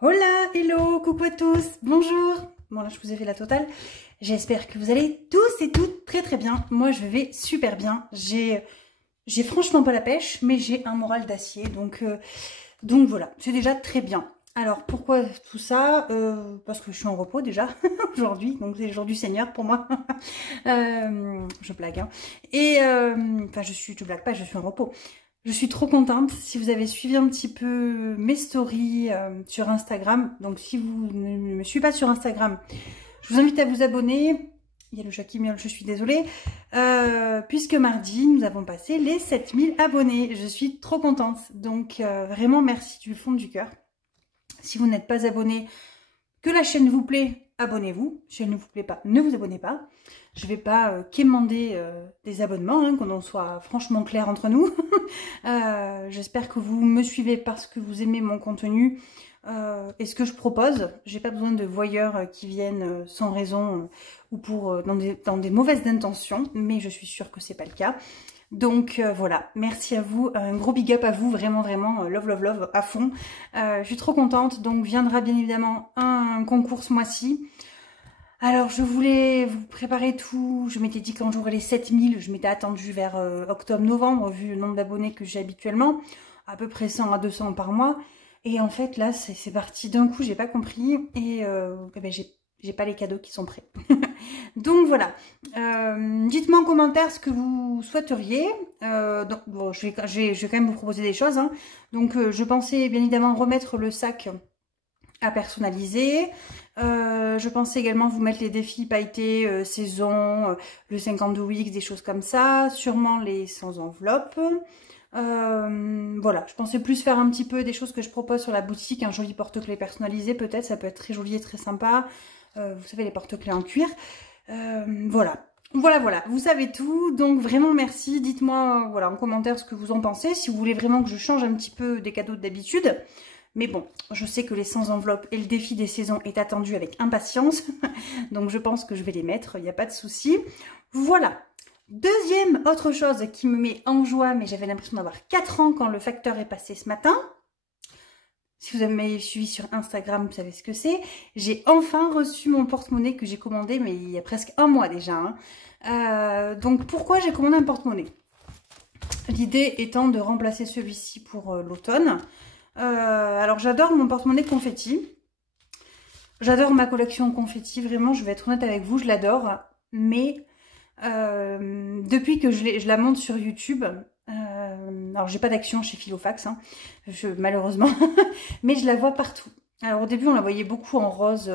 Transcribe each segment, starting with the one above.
Hola, hello, coucou à tous, bonjour. Bon là je vous ai fait la totale. J'espère que vous allez tous et toutes très très bien. Moi je vais super bien. J'ai franchement pas la pêche, mais j'ai un moral d'acier. Donc voilà, c'est déjà très bien. Alors pourquoi tout ça Parce que je suis en repos déjà aujourd'hui, donc c'est le jour du Seigneur pour moi. Je blague, hein. Enfin je blague pas, je suis en repos. Je suis trop contente. Si vous avez suivi un petit peu mes stories sur Instagram, donc si vous ne me suivez pas sur Instagram, je vous invite à vous abonner. Il y a le chat qui miaule, je suis désolée. Puisque mardi, nous avons passé les 7000 abonnés. Je suis trop contente. Donc vraiment merci du fond du cœur. Si vous n'êtes pas abonné, que la chaîne vous plaît, abonnez-vous. Si elle ne vous plaît pas, ne vous abonnez pas. Je ne vais pas quémander des abonnements, hein, qu'on en soit franchement clair entre nous. J'espère que vous me suivez parce que vous aimez mon contenu et ce que je propose. J'ai pas besoin de voyeurs qui viennent sans raison ou pour dans des mauvaises intentions, mais je suis sûre que c'est pas le cas. Donc voilà, merci à vous, un gros big up à vous, vraiment love love love à fond. Je suis trop contente, donc viendra bien évidemment un concours ce mois-ci. Alors je voulais vous préparer tout, je m'étais dit quand j'aurais les 7000, je m'étais attendue vers octobre-novembre vu le nombre d'abonnés que j'ai habituellement, à peu près 100 à 200 par mois. Et en fait là c'est parti d'un coup, j'ai pas compris et ben, j'ai pas les cadeaux qui sont prêts. Donc voilà, dites-moi en commentaire ce que vous souhaiteriez. Donc, bon, je vais quand même vous proposer des choses, hein. Donc je pensais bien évidemment remettre le sac à personnaliser. Je pensais également vous mettre les défis pailletés saison, le 52 weeks, des choses comme ça. Sûrement les sans enveloppe. Voilà, je pensais plus faire un petit peu des choses que je propose sur la boutique, un joli porte-clés personnalisé peut-être, ça peut être très joli et très sympa. Vous savez, les porte-clés en cuir. Voilà, vous savez tout, donc vraiment merci. Dites-moi voilà, en commentaire ce que vous en pensez, si vous voulez vraiment que je change un petit peu des cadeaux d'habitude. Mais bon, je sais que les sans enveloppe et le défi des saisons est attendu avec impatience, donc je pense que je vais les mettre, il n'y a pas de souci. Voilà. Deuxième autre chose qui me met en joie, mais j'avais l'impression d'avoir 4 ans quand le facteur est passé ce matin. Si vous avez suivi sur Instagram, vous savez ce que c'est. J'ai enfin reçu mon porte-monnaie que j'ai commandé, mais il y a presque un mois déjà, hein. Donc pourquoi j'ai commandé un porte-monnaie? L'idée étant de remplacer celui-ci pour l'automne. Alors j'adore mon porte-monnaie confetti. J'adore ma collection confetti, vraiment, je vais être honnête avec vous, je l'adore. Mais depuis que je la monte sur YouTube, alors j'ai pas d'action chez Filofax, hein, malheureusement, mais je la vois partout. Alors au début on la voyait beaucoup en rose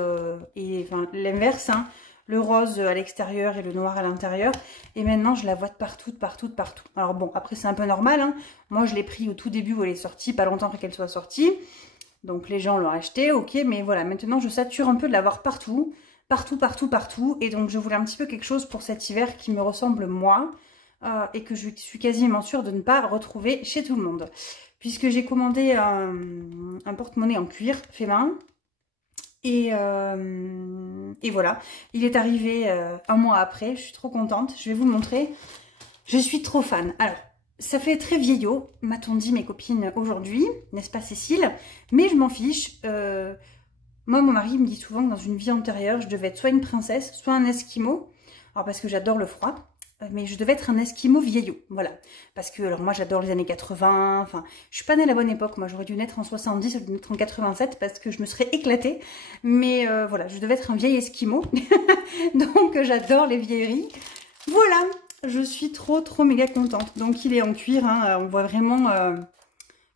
et enfin l'inverse, hein, le rose à l'extérieur et le noir à l'intérieur. Et maintenant je la vois de partout, de partout, de partout. Alors bon, après c'est un peu normal, hein. Moi je l'ai pris au tout début où elle est sortie, pas longtemps après qu'elle soit sortie. Donc les gens l'ont acheté, ok, mais voilà, maintenant je sature un peu de l'avoir partout. Partout, partout, partout. Et donc je voulais un petit peu quelque chose pour cet hiver qui me ressemble moi. Et que je suis quasiment sûre de ne pas retrouver chez tout le monde. Puisque j'ai commandé un porte-monnaie en cuir fait main. Et voilà, il est arrivé un mois après, je suis trop contente, je vais vous le montrer. Je suis trop fan. Alors, ça fait très vieillot, m'a-t-on dit mes copines aujourd'hui, n'est-ce pas Cécile? Mais je m'en fiche. Moi, mon mari me dit souvent que dans une vie antérieure, je devais être soit une princesse, soit un esquimau. Alors parce que j'adore le froid. Mais je devais être un esquimau vieillot, voilà. Parce que, alors moi j'adore les années 80, enfin, je suis pas née à la bonne époque, moi j'aurais dû naître en 70, j'aurais dû naître en 87 parce que je me serais éclatée. Mais voilà, je devais être un vieil esquimau, donc j'adore les vieilleries. Voilà, je suis trop méga contente. Donc il est en cuir, hein, on voit vraiment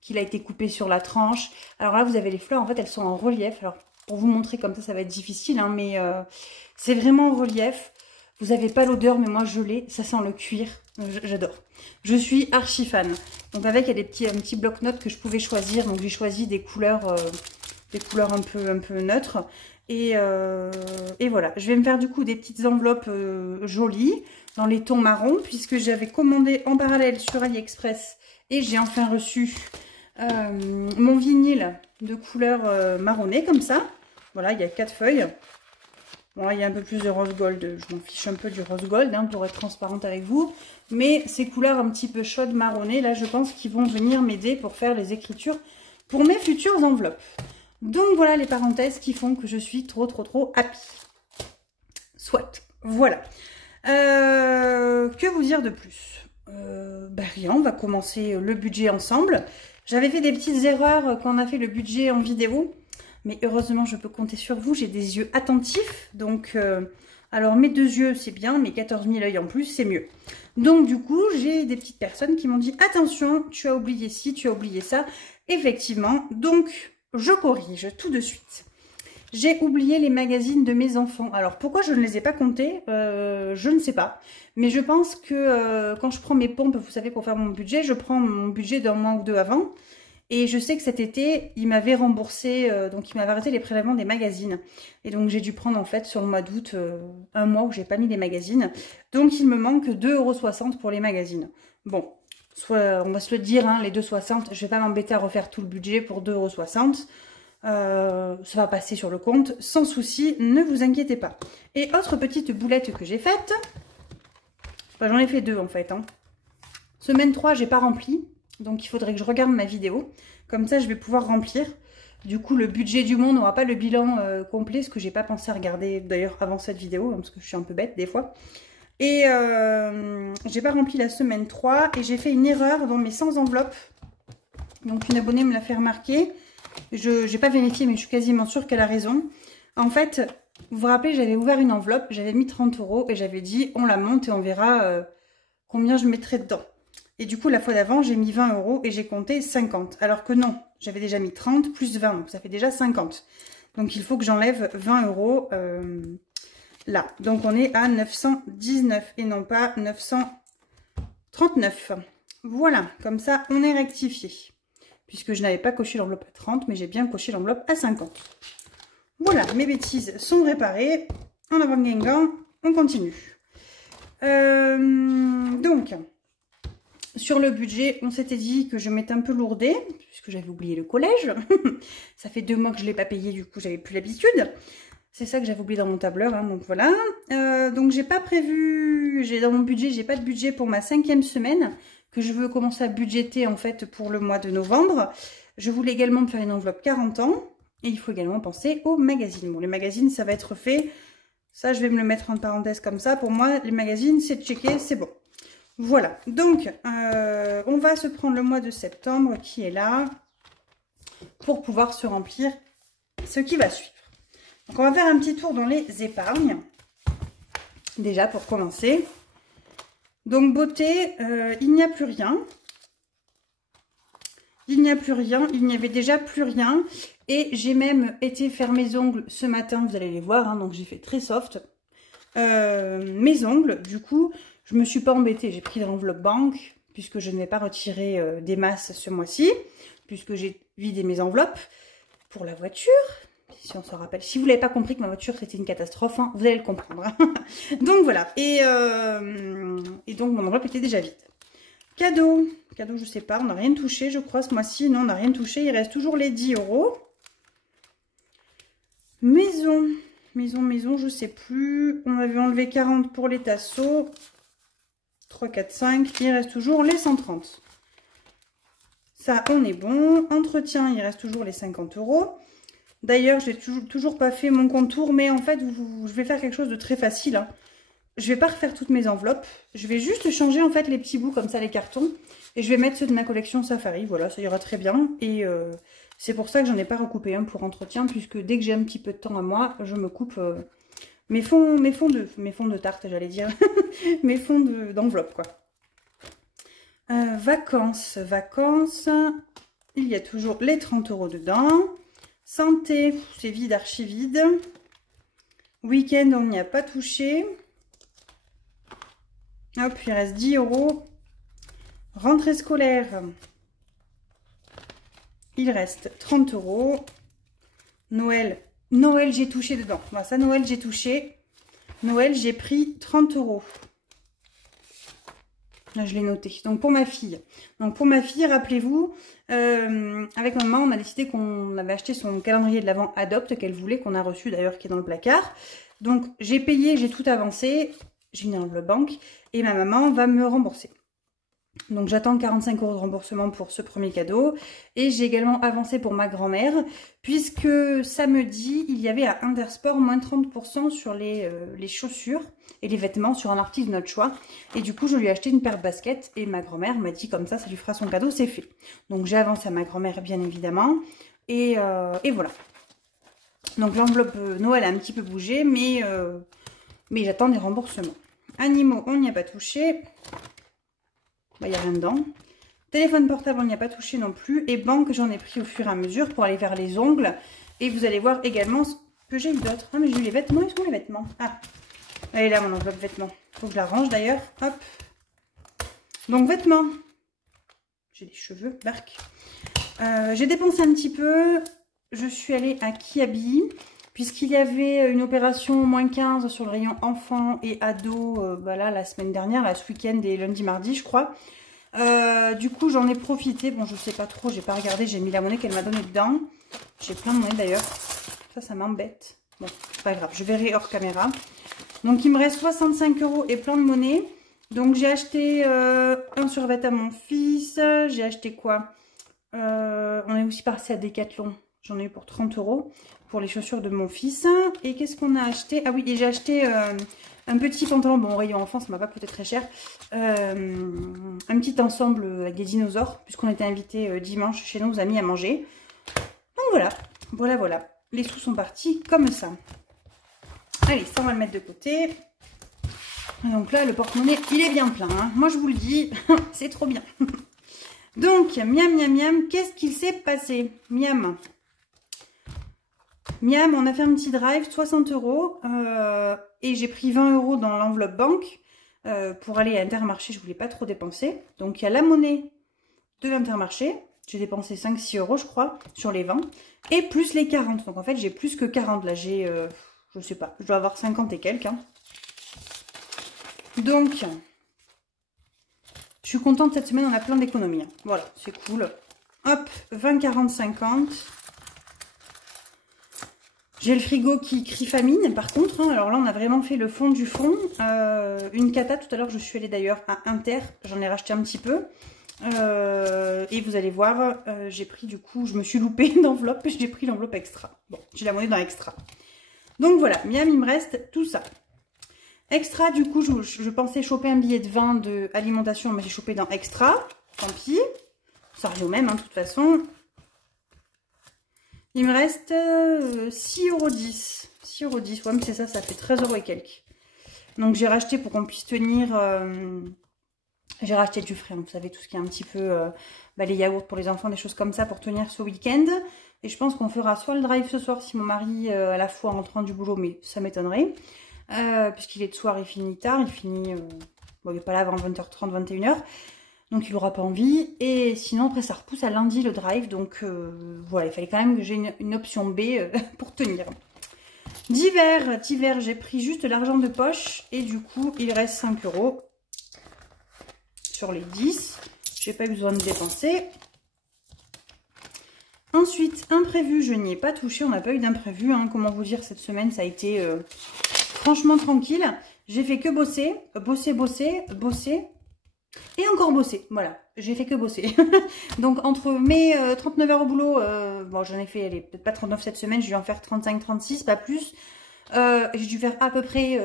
qu'il a été coupé sur la tranche. Alors là vous avez les fleurs, en fait elles sont en relief. Alors pour vous montrer comme ça va être difficile, hein, mais c'est vraiment en relief. Vous n'avez pas l'odeur, mais moi je l'ai. Ça sent le cuir. J'adore. Je suis archi fan. Donc avec, il y a un petit bloc-notes que je pouvais choisir. Donc j'ai choisi des couleurs un peu neutres. Et voilà. Je vais me faire du coup des petites enveloppes jolies dans les tons marron, puisque j'avais commandé en parallèle sur AliExpress. Et j'ai enfin reçu mon vinyle de couleur marronnée, comme ça. Voilà, il y a 4 feuilles. Bon, là, il y a un peu plus de rose gold. Je m'en fiche un peu du rose gold, hein, pour être transparente avec vous. Mais ces couleurs un petit peu chaudes, marronnées, là, je pense qu'ils vont venir m'aider pour faire les écritures pour mes futures enveloppes. Donc voilà les parenthèses qui font que je suis trop happy. Soit, voilà. Que vous dire de plus? Rien, on va commencer le budget ensemble. J'avais fait des petites erreurs quand on a fait le budget en vidéo. Mais heureusement, je peux compter sur vous. J'ai des yeux attentifs. Donc, alors mes 2 yeux, c'est bien. Mais 14 000 œils en plus, c'est mieux. Donc, du coup, j'ai des petites personnes qui m'ont dit « Attention, tu as oublié ci, tu as oublié ça. » Effectivement. Donc, je corrige tout de suite. J'ai oublié les magazines de mes enfants. Alors, pourquoi je ne les ai pas comptés? Je ne sais pas. Mais je pense que quand je prends mes pompes, vous savez, pour faire mon budget, je prends mon budget d'un mois ou deux avant. Et je sais que cet été, il m'avait remboursé, donc il m'avait arrêté les prélèvements des magazines. Et donc j'ai dû prendre en fait sur le mois d'août un mois où j'ai pas mis les magazines. Donc il me manque 2,60 € pour les magazines. Bon, soit on va se le dire, hein, les 2,60 €, je vais pas m'embêter à refaire tout le budget pour 2,60 €. Ça va passer sur le compte, sans souci, ne vous inquiétez pas. Et autre petite boulette que j'ai faite, enfin, j'en ai fait 2 en fait. Hein. Semaine 3, j'ai pas rempli. Donc, il faudrait que je regarde ma vidéo. Comme ça, je vais pouvoir remplir. Du coup, le budget du monde n'aura pas le bilan complet, ce que j'ai pas pensé à regarder d'ailleurs avant cette vidéo, hein, parce que je suis un peu bête des fois. Et j'ai pas rempli la semaine 3 et j'ai fait une erreur dans mes 100 enveloppes. Donc, une abonnée me l'a fait remarquer. Je n'ai pas vérifié, mais je suis quasiment sûre qu'elle a raison. En fait, vous vous rappelez, j'avais ouvert une enveloppe, j'avais mis 30 € et j'avais dit on la monte et on verra combien je mettrai dedans. Et du coup, la fois d'avant, j'ai mis 20 € et j'ai compté 50. Alors que non, j'avais déjà mis 30 plus 20, donc ça fait déjà 50. Donc, il faut que j'enlève 20 € là. Donc, on est à 919 et non pas 939. Voilà, comme ça, on est rectifié. Puisque je n'avais pas coché l'enveloppe à 30, mais j'ai bien coché l'enveloppe à 50. Voilà, mes bêtises sont réparées. En avant Guingamp, on continue. Donc... Sur le budget, on s'était dit que je m'étais un peu lourdée, puisque j'avais oublié le collège. Ça fait 2 mois que je ne l'ai pas payé, du coup, j'avais plus l'habitude. C'est ça que j'avais oublié dans mon tableur, hein, donc voilà. Donc, j'ai pas prévu, dans mon budget, j'ai pas de budget pour ma 5e semaine, que je veux commencer à budgéter, en fait, pour le mois de novembre. Je voulais également me faire une enveloppe 40 ans, et il faut également penser aux magazines. Bon, les magazines, ça va être fait. Ça, je vais me le mettre en parenthèse comme ça. Pour moi, les magazines, c'est checké, c'est bon. Voilà, donc on va se prendre le mois de septembre qui est là pour pouvoir se remplir ce qui va suivre. Donc on va faire un petit tour dans les épargnes, déjà pour commencer. Donc beauté, il n'y a plus rien. Il n'y a plus rien, il n'y avait déjà plus rien. Et j'ai même été faire mes ongles ce matin, vous allez les voir, hein, donc j'ai fait très soft. Mes ongles, du coup... Je ne me suis pas embêtée, j'ai pris l'enveloppe banque, puisque je ne vais pas retirer des masses ce mois-ci, puisque j'ai vidé mes enveloppes pour la voiture, si on se rappelle. Si vous n'avez pas compris que ma voiture c'était une catastrophe, hein, vous allez le comprendre. Donc voilà, et donc mon enveloppe était déjà vide. Cadeau, je ne sais pas, on n'a rien touché je crois ce mois-ci, non on n'a rien touché, il reste toujours les 10 €. Maison, je ne sais plus, on avait enlevé 40 pour les tasseaux. 3, 4, 5, il reste toujours les 130. Ça, on est bon. Entretien, il reste toujours les 50 €. D'ailleurs, je n'ai toujours pas fait mon contour, mais en fait, je vais faire quelque chose de très facile. Hein. Je ne vais pas refaire toutes mes enveloppes. Je vais juste changer en fait les petits bouts comme ça, les cartons. Et je vais mettre ceux de ma collection Safari. Voilà, ça ira très bien. Et c'est pour ça que j'en ai pas recoupé un pour entretien, puisque dès que j'ai un petit peu de temps à moi, je me coupe... Mes fonds de tarte, j'allais dire. Mes fonds d'enveloppe, quoi. Vacances. Il y a toujours les 30 € dedans. Santé, c'est vide, archi vide. Week-end, on n'y a pas touché. Hop, il reste 10 €. Rentrée scolaire. Il reste 30 €. Noël, j'ai touché dedans. Voilà, ça, Noël, j'ai touché. Noël, j'ai pris 30 €. Là, je l'ai noté. Donc, pour ma fille. Donc, pour ma fille, rappelez-vous, avec maman, on a décidé qu'on avait acheté son calendrier de l'Avent Adopte, qu'elle voulait, qu'on a reçu d'ailleurs, qui est dans le placard. Donc, j'ai payé, j'ai tout avancé. J'ai une enveloppe banque. Et ma maman va me rembourser. Donc j'attends 45 € de remboursement pour ce premier cadeau. Et j'ai également avancé pour ma grand-mère, puisque samedi, il y avait à Intersport moins 30% sur les chaussures et les vêtements sur un article de notre choix. Et du coup, je lui ai acheté une paire de baskets et ma grand-mère m'a dit comme ça lui fera son cadeau, c'est fait. Donc j'ai avancé à ma grand-mère bien évidemment. Et voilà. Donc l'enveloppe Noël a un petit peu bougé, mais j'attends des remboursements. Animaux, on n'y a pas touché. Il n'y a rien dedans. Téléphone portable, on n'y a pas touché non plus. Et banque, j'en ai pris au fur et à mesure pour aller vers les ongles. Et vous allez voir également ce que j'ai eu d'autre. Ah, mais j'ai eu les vêtements. Où sont les vêtements? Ah, elle est là, mon enveloppe vêtements. Faut que je la range d'ailleurs. Hop. Donc, vêtements. J'ai des cheveux, bark. J'ai dépensé un petit peu. Je suis allée à Kiabi. Puisqu'il y avait une opération moins 15 sur le rayon enfants et ados, là, la semaine dernière, là, ce week-end et lundi, mardi, je crois. Du coup, j'en ai profité. Bon, je sais pas trop, j'ai pas regardé, j'ai mis la monnaie qu'elle m'a donnée dedans. J'ai plein de monnaie d'ailleurs. Ça m'embête. Bon, c'est pas grave, je verrai hors caméra. Donc, il me reste 65 € et plein de monnaie. Donc, j'ai acheté un survêt à mon fils. J'ai acheté quoi? On est aussi passé à Decathlon. J'en ai eu pour 30 € pour les chaussures de mon fils. Et qu'est-ce qu'on a acheté? Ah oui, et j'ai acheté un petit pantalon. Bon, au rayon enfant, ça m'a pas coûté très cher. Un petit ensemble avec des dinosaures, puisqu'on était invités dimanche chez nos amis à manger. Donc voilà. Les sous sont partis comme ça. Allez, ça on va le mettre de côté. Donc là, le porte-monnaie, il est bien plein. Hein. Moi, je vous le dis, c'est trop bien. Donc, miam, qu'est-ce qu'il s'est passé? Miam, on a fait un petit drive, 60 €. Et j'ai pris 20 € dans l'enveloppe banque pour aller à Intermarché. Je ne voulais pas trop dépenser. Donc, il y a la monnaie de l'Intermarché. J'ai dépensé 5-6 € je crois, sur les 20. Et plus les 40. Donc, en fait, j'ai plus que 40. Là, j'ai, je sais pas, je dois avoir 50 et quelques. Hein. Donc, je suis contente cette semaine, on a plein d'économies. Hein. Voilà, c'est cool. Hop, 20, 40, 50. J'ai le frigo qui crie famine, par contre. Hein, alors là, on a vraiment fait le fond du fond. Une cata, tout à l'heure, je suis allée d'ailleurs à Inter. J'en ai racheté un petit peu. Et vous allez voir, j'ai pris du coup, je me suis loupée d'enveloppe. J'ai pris l'enveloppe extra. Bon, j'ai la monnaie dans extra. Donc voilà, miam, il me reste tout ça. Extra, du coup, je pensais choper un billet de 20 de alimentation, mais j'ai chopé dans extra. Tant pis. Ça revient au même, hein, de toute façon. Il me reste 6,10 €. 6,10 €. Ouais, mais c'est ça, ça fait 13 € et quelques. Donc, j'ai racheté pour qu'on puisse tenir... j'ai racheté du frais, donc vous savez, tout ce qui est un petit peu... les yaourts pour les enfants, des choses comme ça pour tenir ce week-end. Et je pense qu'on fera soit le drive ce soir si mon mari, à la fois en rentrant du boulot, mais ça m'étonnerait. Puisqu'il est de soir, il finit tard. Il finit... bon, il n'est pas là avant 20h30, 21h. Donc il n'aura pas envie. Et sinon, après, ça repousse à lundi le drive. Donc voilà, il fallait quand même que j'ai une option B pour tenir. Divers, j'ai pris juste l'argent de poche. Et du coup, il reste 5 € sur les 10. J'ai pas eu besoin de dépenser. Ensuite, imprévu, je n'y ai pas touché. On n'a pas eu d'imprévu. Hein. Comment vous dire, cette semaine, ça a été franchement tranquille. J'ai fait que bosser. Bosser. Et encore bosser, voilà, j'ai fait que bosser. Donc entre mes 39 heures au boulot, bon j'en ai fait, allez, peut-être pas 39 cette semaine, j'ai dû en faire 35-36, pas plus. J'ai dû faire à peu près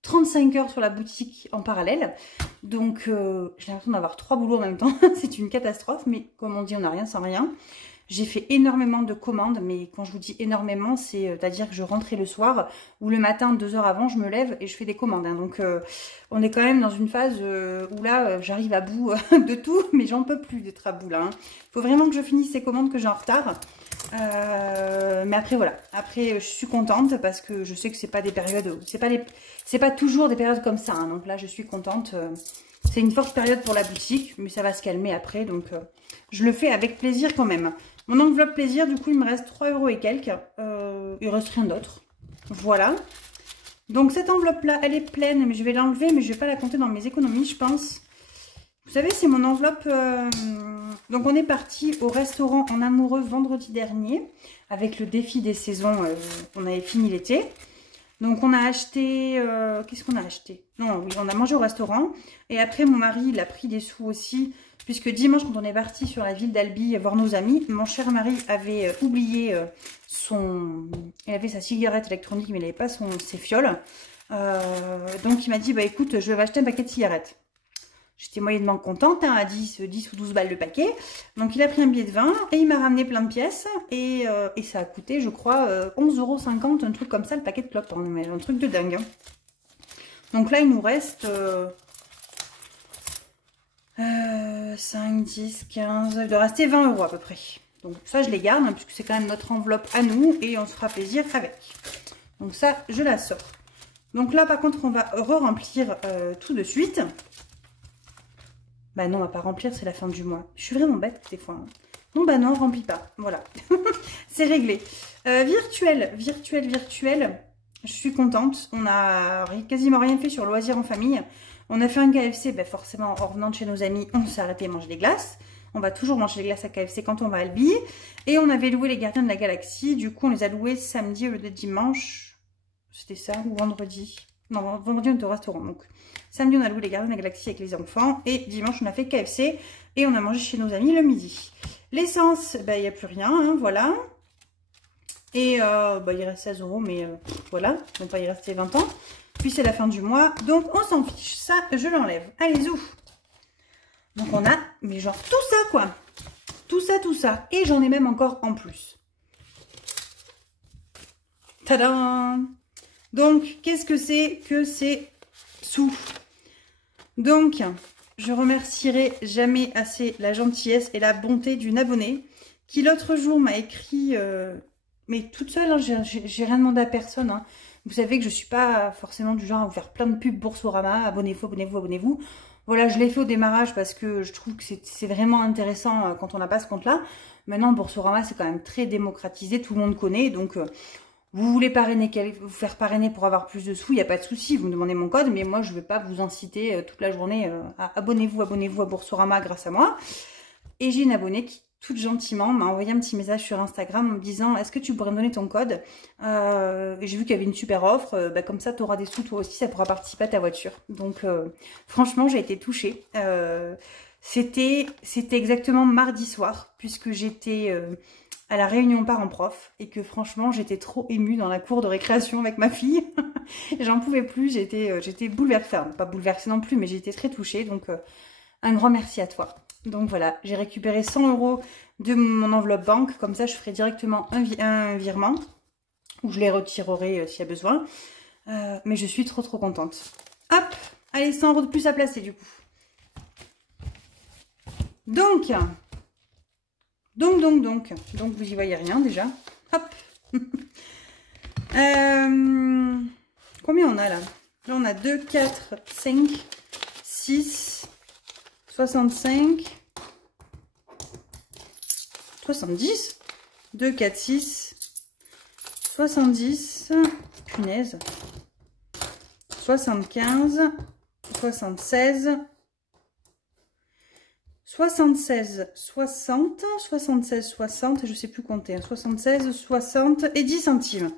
35 heures sur la boutique en parallèle. Donc j'ai l'impression d'avoir 3 boulots en même temps, c'est une catastrophe, mais comme on dit, on n'a rien sans rien. J'ai fait énormément de commandes, mais quand je vous dis énormément, c'est-à-dire que je rentrais le soir ou le matin, 2 heures avant, je me lève et je fais des commandes. Hein. Donc on est quand même dans une phase où là, j'arrive à bout de tout, mais j'en peux plus d'être à bout là. Il faut vraiment que je finisse ces commandes que j'ai en retard. Mais après voilà, après je suis contente parce que je sais que c'est pas des périodes, c'est pas toujours des périodes comme ça. Hein. Donc là, je suis contente. C'est une forte période pour la boutique, mais ça va se calmer après, donc je le fais avec plaisir quand même. Mon enveloppe plaisir, du coup, il me reste 3 € et quelques. Il reste rien d'autre. Voilà. Donc cette enveloppe-là, elle est pleine, mais je vais l'enlever, mais je vais pas la compter dans mes économies, je pense. Vous savez, c'est mon enveloppe... Donc on est parti au restaurant en amoureux vendredi dernier, avec le défi des saisons, on avait fini l'été. Donc on a acheté, qu'est-ce qu'on a acheté? Non, oui, on a mangé au restaurant. Et après mon mari, il a pris des sous aussi. Puisque dimanche, quand on est parti sur la ville d'Albi voir nos amis, mon cher mari avait oublié il avait sa cigarette électronique, mais il n'avait pas ses fioles. Donc il m'a dit, bah écoute, je vais acheter un paquet de cigarettes. J'étais moyennement contente, hein, à 10 ou 12 balles le paquet. Donc il a pris un billet de 20 et il m'a ramené plein de pièces. Et ça a coûté, je crois, 11,50 €, un truc comme ça, le paquet de clopes. Hein, mais un truc de dingue. Hein. Donc là, il nous reste 5, 10, 15... Il doit rester 20 € à peu près. Donc ça, je les garde, hein, puisque c'est quand même notre enveloppe à nous. Et on se fera plaisir avec. Donc ça, je la sors. Donc là, par contre, on va re-remplir tout de suite. Bah non, on va pas remplir, c'est la fin du mois. Je suis vraiment bête des fois. Hein. Non, bah non, on remplit pas. Voilà. C'est réglé. Virtuel. Je suis contente. On a quasiment rien fait sur loisirs en famille. On a fait un KFC, bah forcément, en revenant de chez nos amis, on s'est arrêté à manger des glaces. On va toujours manger des glaces à KFC quand on va à Albi. Et on avait loué les Gardiens de la Galaxie. Du coup, on les a loués samedi au lieu de dimanche. C'était ça, ou vendredi. Non, vendredi, on était au restaurant. Donc, samedi, on a loué les Gardiens de la Galaxie avec les enfants. Et dimanche, on a fait KFC. Et on a mangé chez nos amis le midi. L'essence, bah, il n'y a plus rien. Hein, voilà. Et bah, il reste 16 €. Mais voilà. Donc, il restait 20 ans. Puis, c'est la fin du mois. Donc, on s'en fiche. Ça, je l'enlève. Allez, zou. Donc, on a, mais genre, tout ça, quoi. Tout ça. Et j'en ai même encore en plus. Tadam! Donc, qu'est-ce que c'est que ces sous? Donc, je remercierai jamais assez la gentillesse et la bonté d'une abonnée qui l'autre jour m'a écrit, mais toute seule, hein, j'ai rien demandé à personne. Hein. Vous savez que je ne suis pas forcément du genre à vous faire plein de pubs Boursorama, abonnez-vous. Voilà, je l'ai fait au démarrage parce que je trouve que c'est vraiment intéressant quand on n'a pas ce compte-là. Maintenant, Boursorama, c'est quand même très démocratisé, tout le monde connaît, donc... vous voulez vous faire parrainer pour avoir plus de sous, il n'y a pas de souci, vous me demandez mon code, mais moi je ne vais pas vous inciter toute la journée à abonnez-vous à Boursorama grâce à moi. Et j'ai une abonnée qui, toute gentiment, m'a envoyé un petit message sur Instagram en me disant « Est-ce que tu pourrais me donner ton code ?» Et j'ai vu qu'il y avait une super offre, bah, comme ça tu auras des sous toi aussi, ça pourra participer à ta voiture. Donc franchement, j'ai été touchée. C'était exactement mardi soir, puisque j'étais... à la réunion parents-prof et que franchement j'étais trop émue dans la cour de récréation avec ma fille. J'en pouvais plus, j'étais bouleversée, enfin, pas bouleversée non plus, mais j'étais très touchée, donc un grand merci à toi. Donc voilà, j'ai récupéré 100 € de mon enveloppe banque, comme ça je ferai directement un virement, ou je les retirerai s'il y a besoin, mais je suis trop contente. Hop, allez, 100 € de plus à placer du coup. Donc vous y voyez rien déjà. Hop. Combien on a là? Là on a 2, 4, 5, 6, 65, 70. 2, 4, 6, 70. Punaise. 75, 76. 76, 60, 76, 60, je sais plus compter, hein, 76, 60 et 10 centimes.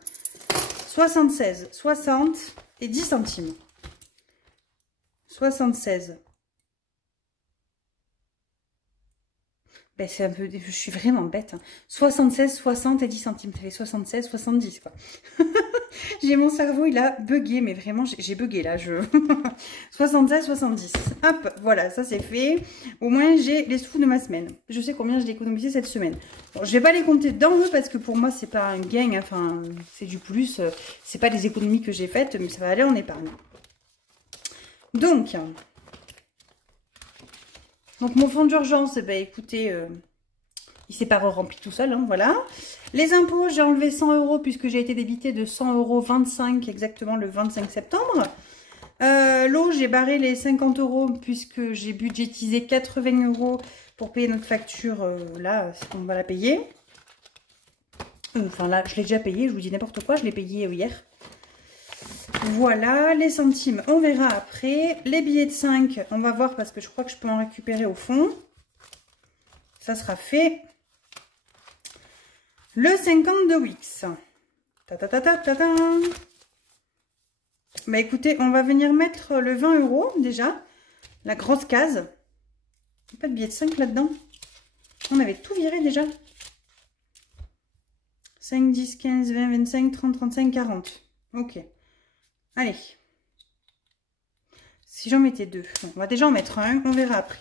76, 60 et 10 centimes. 76. Ben, c'est un peu, je suis vraiment bête. Hein. 76, 60 et 10 centimes. Ça fait 76, 70, quoi. J'ai mon cerveau, il a bugué, mais vraiment, j'ai bugué, là. 76, 70. Hop, voilà, ça c'est fait. Au moins, j'ai les sous de ma semaine. Je sais combien j'ai économisé cette semaine. Bon, je vais pas les compter dans eux, parce que pour moi, c'est pas un gain, hein, enfin, c'est du plus. C'est pas des économies que j'ai faites, mais ça va aller en épargne. Donc mon fonds d'urgence, ben, écoutez, il s'est pas rempli tout seul, hein, voilà. Les impôts, j'ai enlevé 100 € puisque j'ai été débitée de 100,25 € exactement le 25 septembre. L'eau, j'ai barré les 50 € puisque j'ai budgétisé 80 € pour payer notre facture. Là, on va la payer. Enfin là, je l'ai déjà payé, je vous dis n'importe quoi, je l'ai payé hier. Voilà, les centimes, on verra après. Les billets de 5, on va voir parce que je crois que je peux en récupérer au fond. Ça sera fait. Le 50 de Wix. Ta ta ta ta ta ta. Bah écoutez, on va venir mettre le 20 € déjà. La grosse case. Il n'y a pas de billet de 5 là-dedans. On avait tout viré déjà. 5, 10, 15, 20, 25, 30, 35, 40. Ok. Allez. Si j'en mettais 2. Bon, on va déjà en mettre un. On verra après.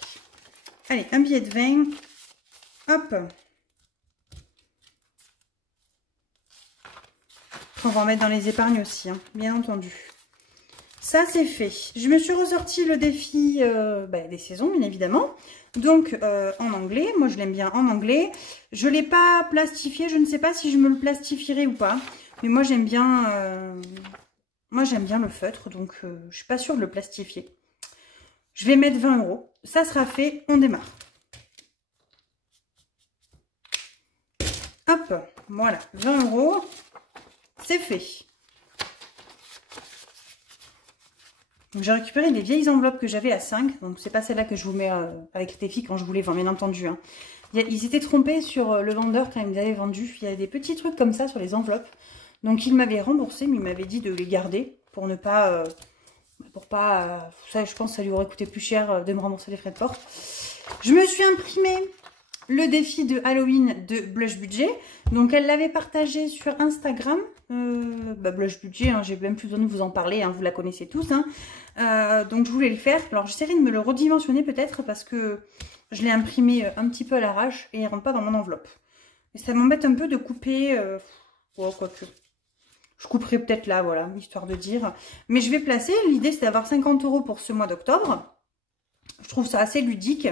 Allez, un billet de 20. Hop. On va en mettre dans les épargnes aussi, hein, bien entendu. Ça, c'est fait. Je me suis ressorti le défi des saisons, bien évidemment. Donc, en anglais. Moi, je l'aime bien en anglais. Je ne l'ai pas plastifié. Je ne sais pas si je me le plastifierai ou pas. Mais moi, j'aime bien... j'aime bien le feutre. Donc, je ne suis pas sûre de le plastifier. Je vais mettre 20 €. Ça sera fait. On démarre. Hop. Voilà. 20 €. C'est fait. J'ai récupéré des vieilles enveloppes que j'avais à 5. Donc, c'est pas celle-là que je vous mets avec le défi quand je vous les vends, bien entendu. Hein. Ils s'étaient trompés sur le vendeur quand ils me l'avaient vendu. Il y a des petits trucs comme ça sur les enveloppes. Donc, il m'avait remboursé, mais il m'avait dit de les garder pour ne pas... ça, je pense que ça lui aurait coûté plus cher de me rembourser les frais de port. Je me suis imprimé le défi de Halloween de Blush Budget. Donc, elle l'avait partagé sur Instagram. Blush Budget, hein, j'ai même plus besoin de vous en parler, hein, vous la connaissez tous. Hein. Donc, je voulais le faire. Alors, j'essaierai de me le redimensionner peut-être parce que je l'ai imprimé un petit peu à l'arrache et il ne rentre pas dans mon enveloppe. Et ça m'embête un peu de couper... quoique. Je couperai peut-être là, voilà, histoire de dire. Mais je vais placer. L'idée, c'est d'avoir 50 € pour ce mois d'octobre. Je trouve ça assez ludique.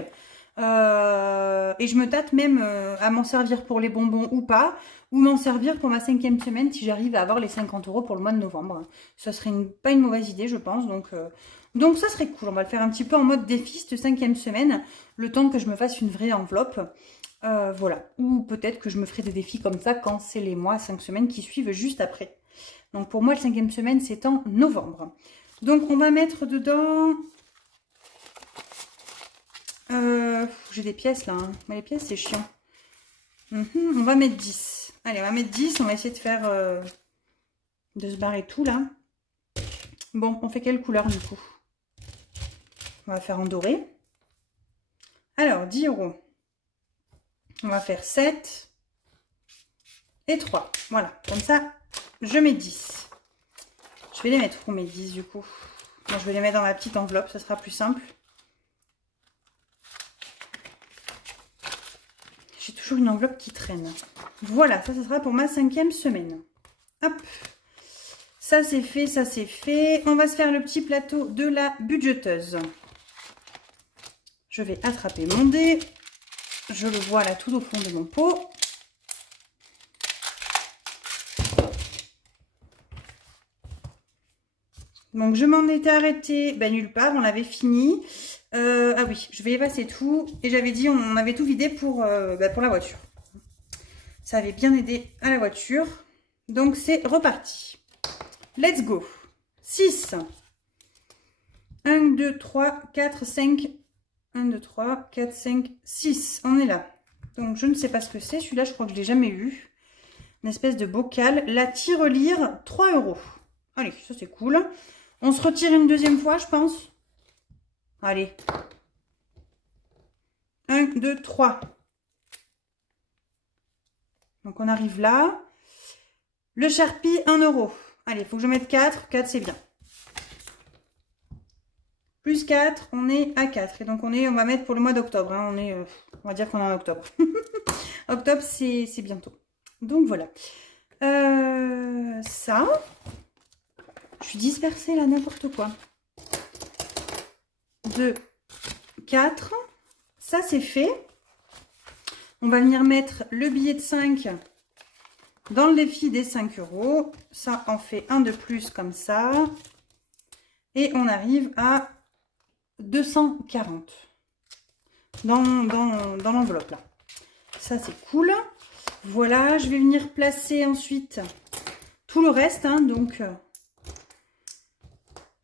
Et je me tâte même à m'en servir pour les bonbons ou pas, ou m'en servir pour ma 5e semaine si j'arrive à avoir les 50 € pour le mois de novembre. Ça serait pas une mauvaise idée, je pense. Donc ça serait cool. On va le faire un petit peu en mode défi cette 5e semaine, le temps que je me fasse une vraie enveloppe. Voilà. Ou peut-être que je me ferai des défis comme ça quand c'est les mois 5 semaines qui suivent juste après. Donc pour moi, la 5e semaine, c'est en novembre. Donc on va mettre dedans... j'ai des pièces là, hein. Mais les pièces c'est chiant. On va mettre 10. Allez, on va mettre 10. On va essayer de faire de se barrer tout là. Bon, on fait quelle couleur du coup? On va faire en doré. Alors, 10 €. On va faire 7 et 3. Voilà, comme ça, je mets 10. Je vais les mettre où mes 10 du coup? Moi, je vais les mettre dans ma petite enveloppe, ça sera plus simple. J'ai toujours une enveloppe qui traîne. Voilà, ça sera pour ma 5e semaine. Hop. Ça, c'est fait, ça, c'est fait. On va se faire le petit plateau de la budgeteuse. Je vais attraper mon dé. Je le vois là tout au fond de mon pot. Donc, je m'en étais arrêtée nulle part. On l'avait fini. Ah oui, je vais effacer tout. Et j'avais dit, on avait tout vidé pour la voiture. Ça avait bien aidé à la voiture. Donc, c'est reparti. Let's go. 6. 1, 2, 3, 4, 5. 1, 2, 3, 4, 5, 6. On est là. Donc, je ne sais pas ce que c'est. Celui-là, je crois que je ne l'ai jamais eu. Une espèce de bocal. La tirelire, 3 €. Allez, ça, c'est cool. On se retire une deuxième fois, je pense. Allez. 1, 2, 3. Donc, on arrive là. Le Sharpie, 1 €. Allez, il faut que je mette 4. 4, c'est bien. Plus 4, on est à 4. Et donc, on va mettre pour le mois d'octobre. Hein, on va dire qu'on est en octobre. Octobre, c'est bientôt. Donc, voilà. Ça. Je suis dispersée là, n'importe quoi. 2, 4. Ça, c'est fait. On va venir mettre le billet de 5 dans le défi des 5 €. Ça en fait un de plus comme ça. Et on arrive à 240 dans l'enveloppe là. Ça, c'est cool. Voilà, je vais venir placer ensuite tout le reste. Hein, donc,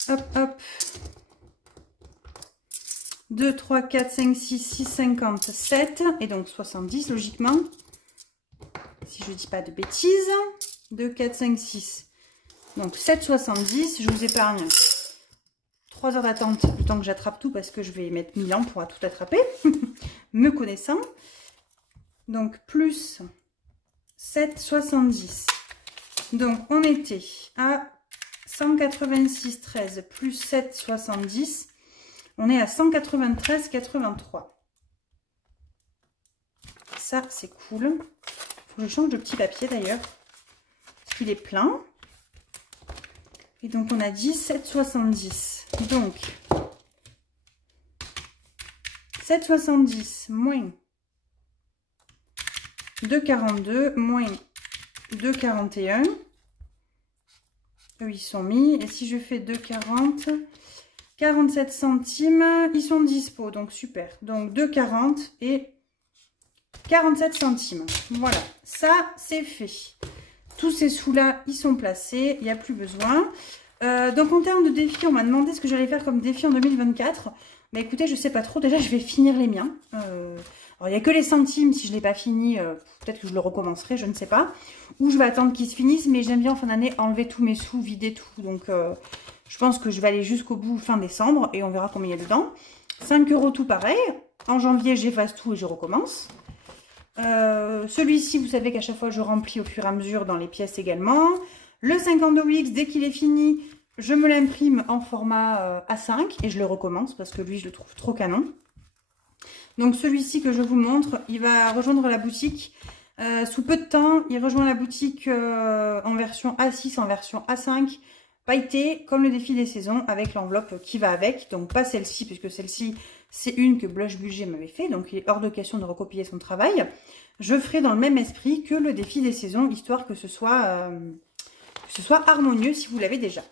hop, hop. 2, 3, 4, 5, 6, 6, 50, 7. Et donc 70 logiquement. Si je ne dis pas de bêtises. 2, 4, 5, 6, Donc 7,70, je vous épargne 3 heures d'attente, le temps que j'attrape tout, parce que je vais mettre 1000 ans pour tout attraper, me connaissant. Donc plus 7,70. Donc on était à 186,13 plus 7,70. On est à 193,83. Ça, c'est cool. Faut que je change de petit papier d'ailleurs, parce qu'il est plein. Et donc, on a dit 7,70. Donc, 7,70 moins 2,42 moins 2,41. Eux, ils sont mis. Et si je fais 2,40, 47 centimes, ils sont dispo. Donc, super. Donc, 2,40 et 47 centimes. Voilà, ça, c'est fait. Tous ces sous-là, ils sont placés. Il n'y a plus besoin. Donc, en termes de défis, on m'a demandé ce que j'allais faire comme défi en 2024. Mais écoutez, je ne sais pas trop. Déjà, je vais finir les miens. Alors, il n'y a que les centimes. Si je ne l'ai pas fini, peut-être que je le recommencerai, je ne sais pas. Ou je vais attendre qu'ils se finissent. Mais j'aime bien en fin d'année enlever tous mes sous, vider tout. Donc, je pense que je vais aller jusqu'au bout fin décembre. Et on verra combien il y a dedans. 5 € tout pareil. En janvier, j'efface tout et je recommence. Celui-ci, vous savez qu'à chaque fois, je remplis au fur et à mesure dans les pièces également. Le 52X, dès qu'il est fini, je me l'imprime en format A5 et je le recommence parce que lui, je le trouve trop canon. Donc celui-ci que je vous montre, il va rejoindre la boutique sous peu de temps. Il rejoint la boutique en version A6, en version A5, pailletée, comme le défi des saisons, avec l'enveloppe qui va avec. Donc pas celle-ci, puisque celle-ci, c'est une que Blush Budget m'avait fait. Donc il est hors de question de recopier son travail. Je ferai dans le même esprit que le défi des saisons, histoire que ce soit harmonieux si vous l'avez déjà.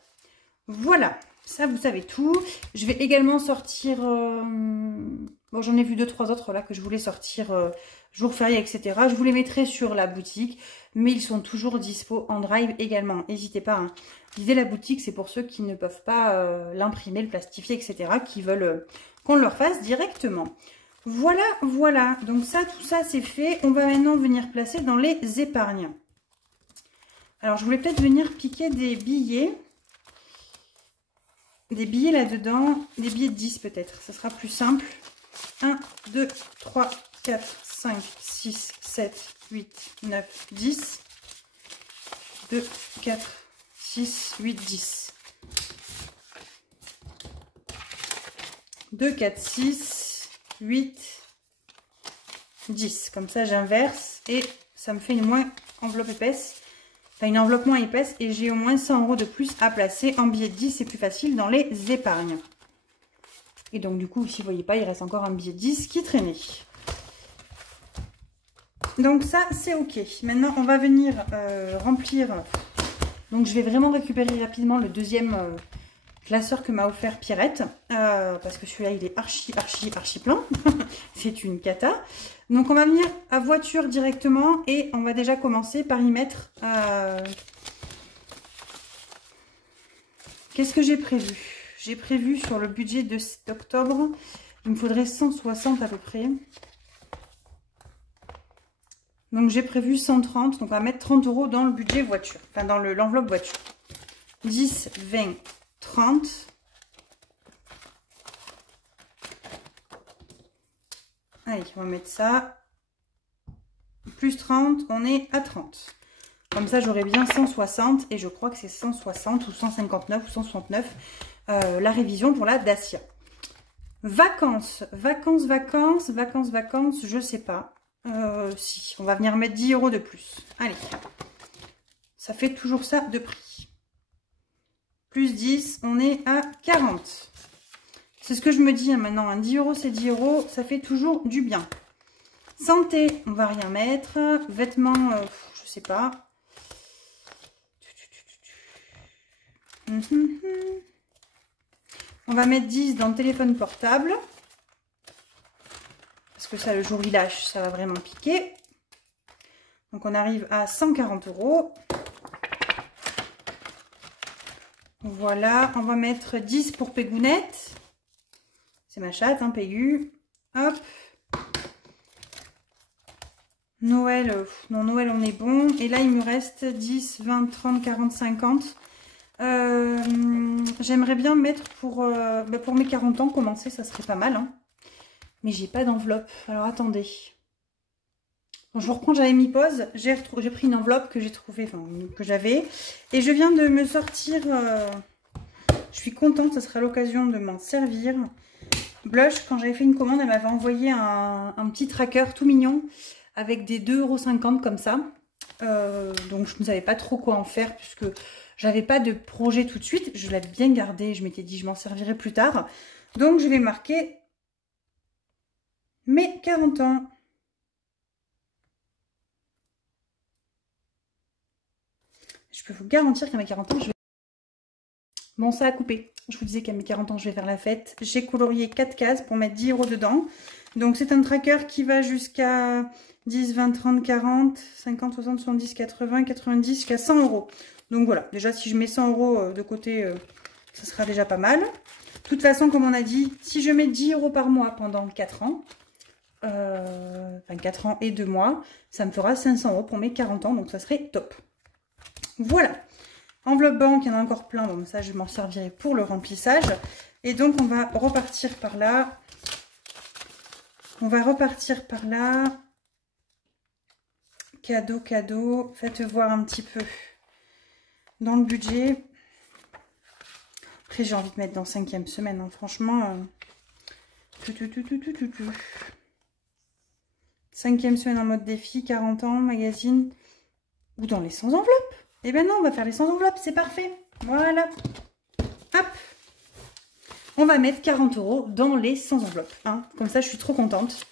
Voilà, ça vous savez tout. Je vais également sortir... bon, j'en ai vu 2-3 autres là que je voulais sortir jour férié, etc. Je vous les mettrai sur la boutique, mais ils sont toujours dispo en drive également. N'hésitez pas, hein. L'idée de la boutique, c'est pour ceux qui ne peuvent pas l'imprimer, le plastifier, etc. Qui veulent qu'on leur fasse directement. Voilà, voilà. Donc ça, tout ça, c'est fait. On va maintenant venir placer dans les épargnes. Alors, je voulais peut-être venir piquer des billets. Des billets là-dedans. Des billets de 10 peut-être. Ça sera plus simple. 1, 2, 3, 4, 5, 6, 7, 8, 9, 10. 2, 4, 6, 8, 10. 2, 4, 6, 8, 10. Comme ça, j'inverse et ça me fait une moins enveloppe épaisse. Enfin, une enveloppe moins épaisse et j'ai au moins 100 € de plus à placer en billet de 10. C'est plus facile dans les épargnes. Et donc, du coup, si vous voyez pas, il reste encore un billet de 10 qui traînait. Donc ça, c'est OK. Maintenant, on va venir remplir. Donc, je vais vraiment récupérer rapidement le deuxième classeur que m'a offert Pierrette. Parce que celui-là, il est archi plein. C'est une cata. Donc, on va venir à voiture directement. Et on va déjà commencer par y mettre... Qu'est-ce que j'ai prévu? J'ai prévu sur le budget d'octobre, il me faudrait 160 à peu près. Donc j'ai prévu 130, donc on va mettre 30 € dans le budget voiture, enfin dans l'enveloppe voiture. 10, 20, 30. Allez, on va mettre ça. Plus 30, on est à 30. Comme ça, j'aurai bien 160 et je crois que c'est 160 ou 159 ou 169 la révision pour la Dacia. Vacances, je sais pas. Si, on va venir mettre 10 € de plus. Allez, ça fait toujours ça de prix. Plus 10, on est à 40. C'est ce que je me dis hein, maintenant. Hein. 10 €, c'est 10 €, ça fait toujours du bien. Santé, on va rien mettre. Vêtements, je sais pas. On va mettre 10 dans le téléphone portable. Parce que ça, le jour où il lâche, ça va vraiment piquer. Donc, on arrive à 140 €. Voilà, on va mettre 10 pour Pégounette. C'est ma chatte, hein, Pégu. Hop. Noël, non, Noël, on est bon. Et là, il me reste 10, 20, 30, 40, 50. J'aimerais bien mettre pour mes 40 ans, commencer, ça serait pas mal. Hein. Mais j'ai pas d'enveloppe. Alors attendez. Bon, je vous reprends, j'avais mis pause. J'ai pris une enveloppe que j'ai trouvée, enfin que j'avais. Et je viens de me sortir. Je suis contente, ça sera l'occasion de m'en servir. Blush, quand j'avais fait une commande, elle m'avait envoyé un petit tracker tout mignon avec des 2,50 € comme ça. Donc je ne savais pas trop quoi en faire puisque j'avais pas de projet tout de suite. Je l'avais bien gardé, je m'étais dit je m'en servirai plus tard. Donc je vais marquer mes 40 ans. Je peux vous garantir qu'à mes 40 ans, je vais... Bon, ça a coupé. Je vous disais qu'à mes 40 ans, je vais faire la fête. J'ai colorié 4 cases pour mettre 10 € dedans. Donc c'est un tracker qui va jusqu'à 10, 20, 30, 40, 50, 60, 70, 80, 90, jusqu'à 100 €. Donc voilà, déjà si je mets 100 € de côté, ça sera déjà pas mal. De toute façon, comme on a dit, si je mets 10 € par mois pendant 4 ans, enfin 4 ans et 2 mois, ça me fera 500 € pour mes 40 ans, donc ça serait top. Voilà, enveloppe banque, il y en a encore plein, donc ça je m'en servirai pour le remplissage. Et donc on va repartir par là. Cadeau, cadeau, faites voir un petit peu dans le budget. Après j'ai envie de mettre dans 5e semaine, hein. Franchement. 5e semaine en mode défi, 40 ans, magazine. Ou dans les sans enveloppes. Eh ben non, on va faire les sans enveloppes, c'est parfait. Voilà. Hop. On va mettre 40 € dans les sans enveloppes. Hein. Comme ça, je suis trop contente.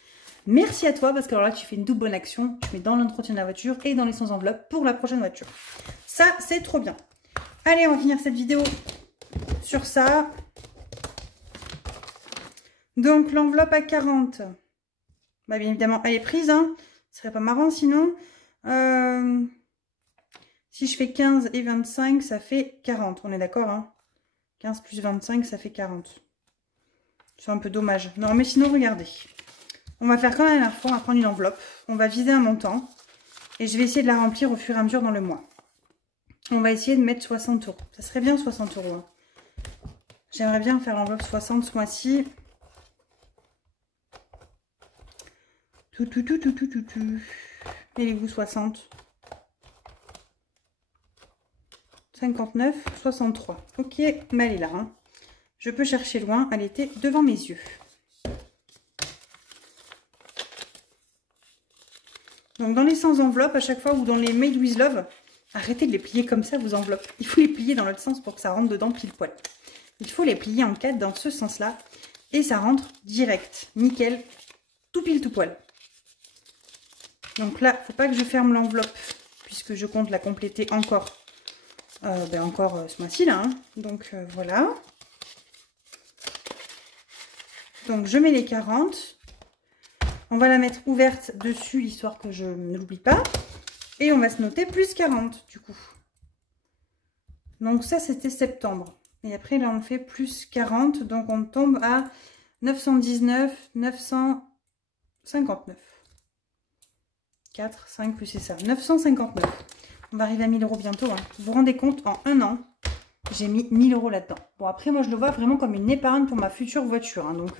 Merci à toi, parce que alors là, tu fais une double bonne action. Tu mets dans l'entretien de la voiture et dans les sans enveloppes pour la prochaine voiture. Ça, c'est trop bien. Allez, on va finir cette vidéo sur ça. Donc, l'enveloppe à 40. Bah, bien évidemment, elle est prise. Hein. Ce serait pas marrant sinon. Si je fais 15 et 25, ça fait 40. On est d'accord, hein? 15 plus 25, ça fait 40. C'est un peu dommage. Non, mais sinon, regardez. On va faire comme la dernière fois. On va prendre une enveloppe. On va viser un montant. Et je vais essayer de la remplir au fur et à mesure dans le mois. On va essayer de mettre 60 €. Ça serait bien 60 €. Hein. J'aimerais bien faire l'enveloppe 60 ce mois-ci. Mettez-vous 60. 59, 63. Ok, mais elle est là. Hein. Je peux chercher loin. Elle était devant mes yeux. Donc, dans les sans enveloppes, à chaque fois, ou dans les Made with Love, arrêtez de les plier comme ça, vos enveloppes. Il faut les plier dans l'autre sens pour que ça rentre dedans pile poil. Il faut les plier en 4 dans ce sens-là. Et ça rentre direct. Nickel. Tout pile, tout poil. Donc là, il ne faut pas que je ferme l'enveloppe, puisque je compte la compléter encore. Ce mois-ci là, hein. Donc voilà. Donc je mets les 40. On va la mettre ouverte dessus, histoire que je ne l'oublie pas. Et on va se noter plus 40 du coup. Donc ça c'était septembre. Et après là on fait plus 40. Donc on tombe à 919, 959. 4, 5 plus c'est ça. 959. On va arriver à 1000 € bientôt. Hein. Vous vous rendez compte, en un an, j'ai mis 1000 € là-dedans. Bon, après, moi, je le vois vraiment comme une épargne pour ma future voiture. Hein, donc,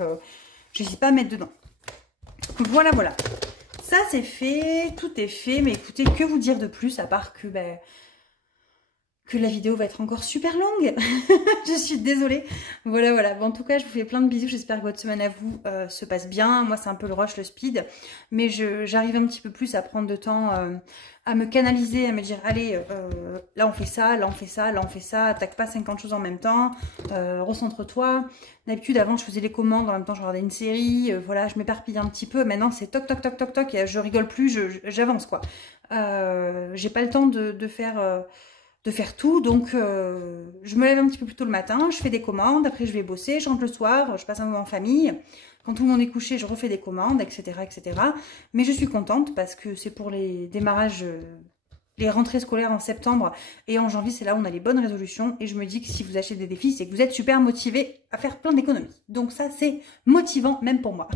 je n'hésite pas à mettre dedans. Voilà, voilà. Ça, c'est fait. Tout est fait. Mais écoutez, que vous dire de plus, à part que la vidéo va être encore super longue. Je suis désolée. Voilà, voilà. Bon, en tout cas, je vous fais plein de bisous. J'espère que votre semaine à vous se passe bien. Moi, c'est un peu le rush, le speed. Mais j'arrive un petit peu plus à prendre de temps, à me canaliser, à me dire, allez, là on fait ça, là on fait ça, là on fait ça. Attaque pas 50 choses en même temps. Recentre-toi. D'habitude, avant, je faisais les commandes. En même temps, je regardais une série. Voilà, je m'éparpille un petit peu. Maintenant, c'est toc, toc, toc, toc, toc. Et je rigole plus, j'avance, quoi. J'ai pas le temps de faire tout, donc je me lève un petit peu plus tôt le matin, je fais des commandes, après je vais bosser, je rentre le soir, je passe un moment en famille, quand tout le monde est couché, je refais des commandes, etc., etc. Mais je suis contente parce que c'est pour les démarrages les rentrées scolaires en septembre et en janvier, c'est là où on a les bonnes résolutions. Et je me dis que si vous achetez des défis, c'est que vous êtes super motivés à faire plein d'économies. Donc ça, c'est motivant, même pour moi.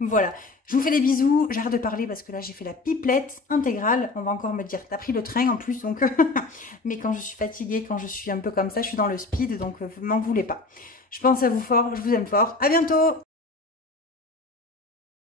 Voilà. Je vous fais des bisous. J'arrête de parler parce que là, j'ai fait la pipelette intégrale. On va encore me dire, t'as pris le train en plus. Donc, mais quand je suis fatiguée, quand je suis un peu comme ça, je suis dans le speed. Donc, m'en voulez pas. Je pense à vous fort. Je vous aime fort. À bientôt!